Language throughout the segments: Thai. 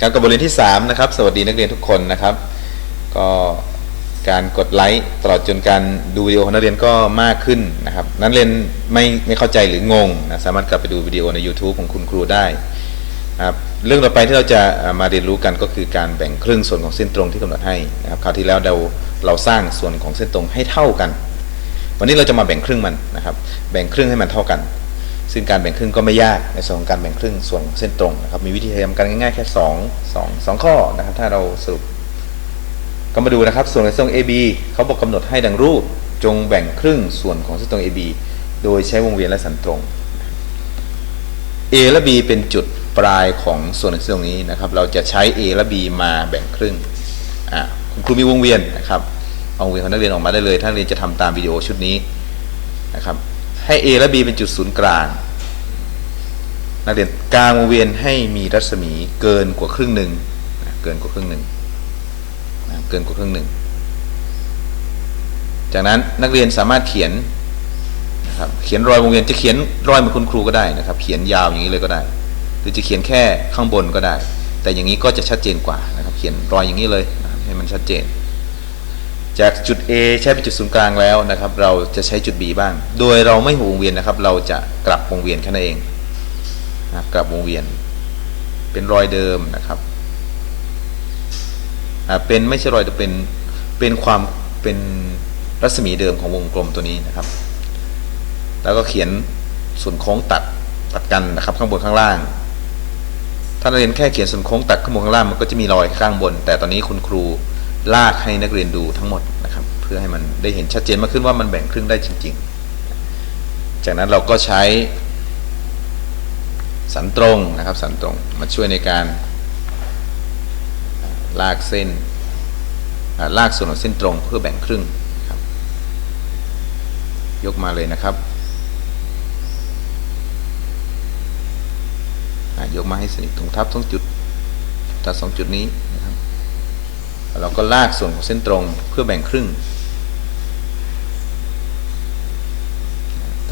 การกับบทเรียนที่3นะครับสวัสดีนักเรียนทุกคนนะครับ ก็การกดไลค์ตลอดจนการดูวิดีโอของนักเรียนก็มากขึ้นนะครับ นักเรียนไม่ไม่เข้าใจหรืองงนะสามารถกลับไปดูวิดีโอใน YouTube ของคุณครูได้นะครับเรื่องต่อไปที่เราจะมาเรียนรู้กันก็คือการแบ่งครึ่งส่วนของเส้นตรงที่กำหนดให้นะครับคราวที่แล้วเราเราสร้างส่วนของเส้นตรงให้เท่ากัน วันนี้เราจะมาแบ่งครึ่งมันนะครับ แบ่งครึ่งให้มันเท่ากัน ซึ่งการแบ่งครึ่งก็ไม่ยากในส่วนของการแบ่งครึ่งส่วนของเส้นตรงนะครับ มีวิธีทำกันง่ายๆแค่2 2 2 ข้อนะครับ ถ้าเราสรุป ก็มาดูนะครับ ส่วนของเส้นตรง AB เขาบอกกำหนดให้ดังรูป จงแบ่งครึ่งส่วนของเส้นตรง AB โดยใช้วงเวียนและสันตรง A และ B เป็นจุดปลายของส่วนของเส้นตรงนี้นะครับ เราจะใช้ A และ B มาแบ่งครึ่งอ่าคุณครูมีวงเวียนนะครับเอาวงเวียนของนักเรียนออกมาได้เลยถ้านักเรียนจะทำตามวิดีโอชุดนี้นะครับ ให้ A และ B เป็นจุดศูนย์กลางนักเรียนกลางวงเวียนให้มีรัศมีเกินกว่าครึ่งหนึ่งเกินกว่าครึ่งหนึ่งเกินกว่าครึ่งหนึ่งจากนั้นนักเรียนสามารถเขียนนะครับเขียนรอยวงเวียนจะเขียนรอยเหมือนคุณครูก็ได้นะครับ เขียนยาวอย่างนี้เลยก็ได้ หรือจะเขียนแค่ข้างบนก็ได้ แต่อย่างนี้ก็จะชัดเจนกว่านะครับ เขียนรอยอย่างนี้เลยให้มันชัดเจน จากจุด A ใช้เป็นจุดศูนย์กลางแล้วนะครับ เราจะใช้จุด B บ้าง โดยเราไม่หูวงเวียนนะครับ เราจะกลับวงเวียนแค่นั้นเองนะกลับวงเวียน เป็นรอยเดิมนะครับเป็นไม่ใช่รอยแต่เป็นเป็นความเป็นรัศมีเดิมของวงกลมตัวนี้นะครับ แล้วก็เขียนส่วนโค้งตัดตัดกันนะครับ ข้างบนข้างล่าง ถ้านักเรียนแค่เขียนส่วนโค้งตัดข้างบนข้างล่างมันก็จะมีรอยข้างบน แต่ตอนนี้คุณครู ลากให้นักเรียนดูทั้งหมดนะครับ เพื่อให้มันได้เห็นชัดเจนมากขึ้นว่ามันแบ่งครึ่งได้จริง ๆ จากนั้นเราก็ใช้สันตรงนะครับสันตรงมาช่วยในการลากเส้นลากส่วนของเส้นตรงเพื่อแบ่งครึ่งครับยกมาเลยนะครับยกมาให้สนิทตรงทับตรงจุดตัดสองจุดนี้นะครับ เราก็ลากส่วนของเส้นตรงเพื่อแบ่งครึ่ง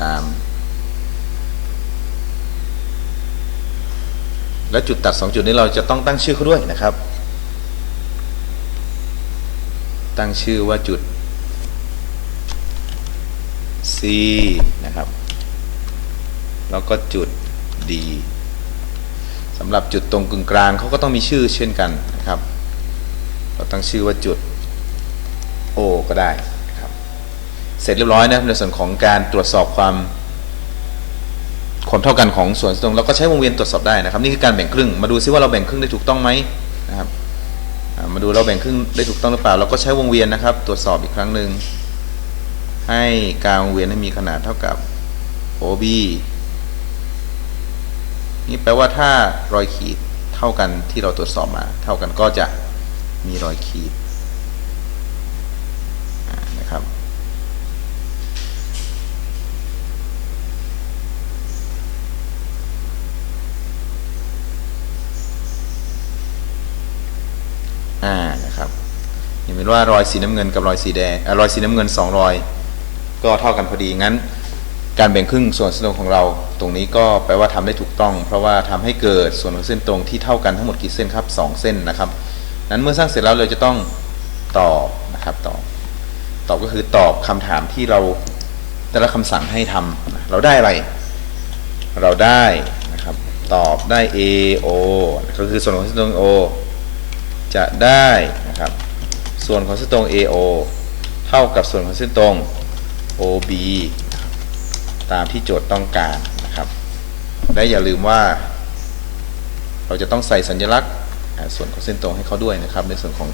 ตาม และจุดตัดสองจุดนี้เราจะต้องตั้งชื่อเขาด้วยนะครับ ตั้งชื่อว่าจุด C นะครับ แล้วก็จุด D สำหรับจุดตรงกึ่งกลางเขาก็ต้องมีชื่อเช่นกันนะครับ เราตั้งชื่อว่าจุด O ก็ได้ครับ เสร็จเรียบร้อยนะในส่วนของการตรวจสอบความความเท่ากันของส่วนตรงเราก็ใช้วงเวียนตรวจสอบได้นะครับ นี่คือการแบ่งครึ่ง มาดูซิว่าเราแบ่งครึ่งได้ถูกต้องไหมนะครับมาดูเราแบ่งครึ่งได้ถูกต้องหรือเปล่า เราก็ใช้วงเวียนนะครับ ตรวจสอบอีกครั้งหนึ่งให้กางวงเวียนให้มีขนาดเท่ากับ OB นี่แปลว่าถ้ารอยขีดเท่ากันที่เราตรวจสอบมา เท่ากันก็จะ มีรอยขีดนะครับ อ่า นะครับเห็นไหมว่ารอยสีน้ำเงินกับรอยสีแดงอรอยสีน้ำเงินสองรอย ก็เท่ากันพอดีงั้น การแบ่งครึ่งส่วนเส้นตรงของเรา ตรงนี้ก็แปลว่าทำได้ถูกต้อง เพราะว่าทำให้เกิดส่วนของเส้นตรงที่เท่ากันทั้งหมดกี่เส้นครับสองเส้นนะครับ นั้นเมื่อสร้างเสร็จแล้วเราจะต้องตอบนะครับตอบตอบก็คือตอบคำถามที่เราแต่ละคำสั่งให้ทำเราได้อะไร เราได้นะครับตอบได้ A O ก็คือส่วนของเส้นตรง O จะได้นะครับส่วนของเส้นตรง AO เท่ากับส่วนของเส้นตรง OB นะครับตามที่โจทย์ต้องการนะครับและอย่าลืมว่า เราจะต้องใส่สัญลักษณ์ ส่วนของเส้นตรงให้เขาด้วยนะครับ ในส่วนของ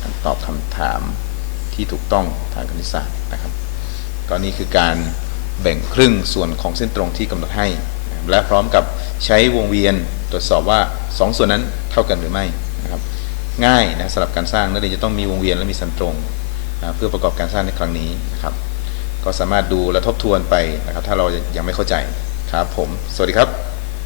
การตอบคำถามที่ถูกต้องทางคณิตศาสตร์นะครับก็นี่คือการแบ่งครึ่งส่วนของเส้นตรงที่กำหนดให้ และพร้อมกับใช้วงเวียนตรวจสอบว่า2ส่วนนั้นเท่ากันหรือไม่นะครับง่ายนะสำหรับการสร้างนักเรียนจะต้องมีวงเวียนและมีสันตรงนะเพื่อประกอบการสร้างในครั้งนี้นะครับก็สามารถดูและทบทวนไปนะครับ ถ้าเรายังไม่เข้าใจครับผม สวัสดีครับ